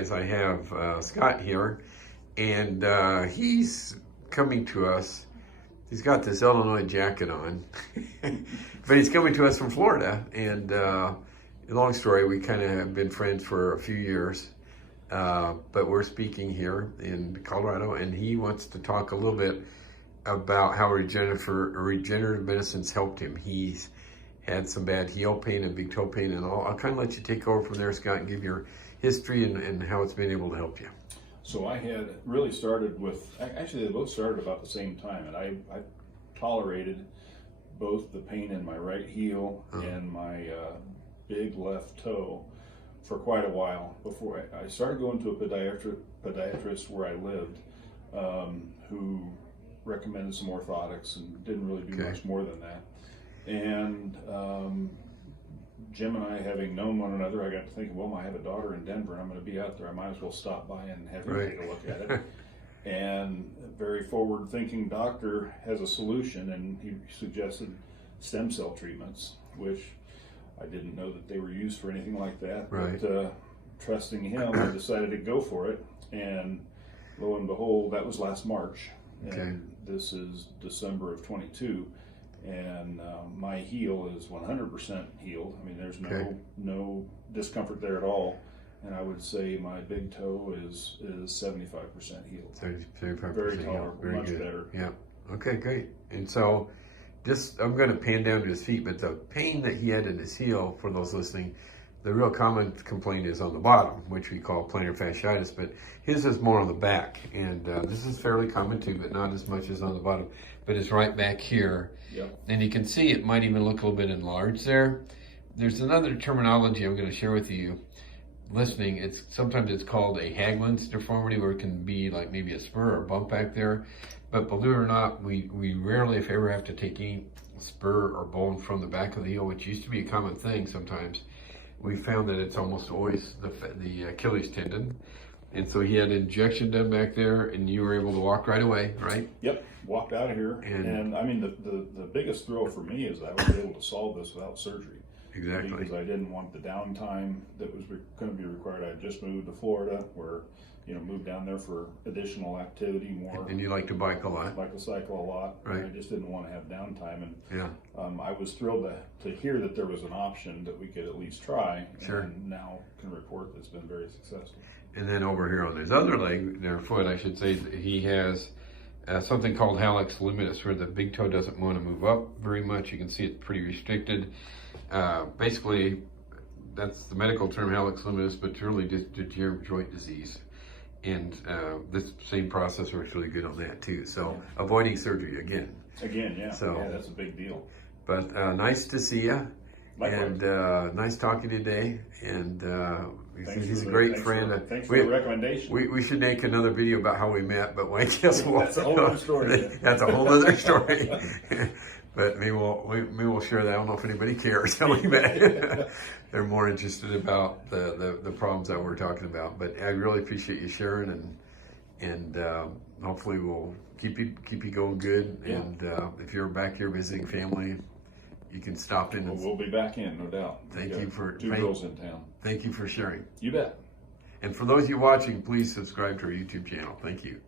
guys, I have Scott here, and he's coming to us. He's got this Illinois jacket on, but he's coming to us from Florida. And long story, we kind of have been friends for a few years, but we're speaking here in Colorado, and he wants to talk a little bit about how regenerative medicine's helped him. He's had some bad heel pain and big toe pain, and I'll kind of let you take over from there, Scott, and give your history and how it's been able to help you. So I had really started with, actually they both started about the same time, and I tolerated both the pain in my right heel and my big left toe for quite a while before I started going to a podiatrist where I lived, who recommended some orthotics and didn't really do much more than that. And Jim and I, having known one another, I got to thinking, well, I have a daughter in Denver and I'm going to be out there. I might as well stop by and have you take a look at it. And a very forward-thinking doctor has a solution, and he suggested stem cell treatments, which I didn't know that they were used for anything like that. But trusting him, I decided to go for it. And lo and behold, that was last March. And this is December of 22. And my heel is 100% healed. I mean, there's no discomfort there at all. And I would say my big toe is 75% healed. 75% very tolerable, very much good. better. Yeah. Okay, great. And so, I'm going to pan down to his feet, but the pain that he had in his heel, for those listening, the real common complaint is on the bottom, which we call plantar fasciitis, but his is more on the back. And this is fairly common too, but not as much as on the bottom. But it's right back here. Yep. And you can see it might even look a little bit enlarged there. There's another terminology I'm going to share with you listening. Sometimes it's called a Haglund's deformity, where it can be like maybe a spur or bump back there. But believe it or not, we rarely, if ever, have to take any spur or bone from the back of the heel, which used to be a common thing sometimes. We found that it's almost always the Achilles tendon. And so he had an injection done back there, and you were able to walk right away, right? Yep, walked out of here. And I mean, the biggest thrill for me is that I was able to solve this without surgery. Exactly. Because I didn't want the downtime that was going to be required. I had just moved to Florida, where, moved down there for additional activity more. And you like to bike a lot. Like to cycle a lot. Right. I just didn't want to have downtime. And I was thrilled to hear that there was an option that we could at least try. Sure. And now can report that it's been very successful. And then over here on his other leg, or foot, I should say, he has something called hallux limitus, where the big toe doesn't want to move up very much. You can see it's pretty restricted. Basically, that's the medical term, hallux limitus, but it's really just degenerative joint disease. And this same process works really good on that too. So avoiding surgery again. Again, yeah. So, yeah, that's a big deal. But nice to see you. Likewise. And nice talking today. And he's a great friend. Thanks for the recommendation. We should make another video about how we met, but I guess that's a whole other story. That's a whole other story. But maybe we'll share that. I don't know if anybody cares how we met. They're more interested about the problems that we're talking about. But I really appreciate you sharing, and hopefully we'll keep you going good. Yeah. And if you're back here visiting family, you can stop in. We'll be back in, no doubt. Thank you for two girls in town. Thank you for sharing. You bet. And for those of you watching, please subscribe to our YouTube channel. Thank you.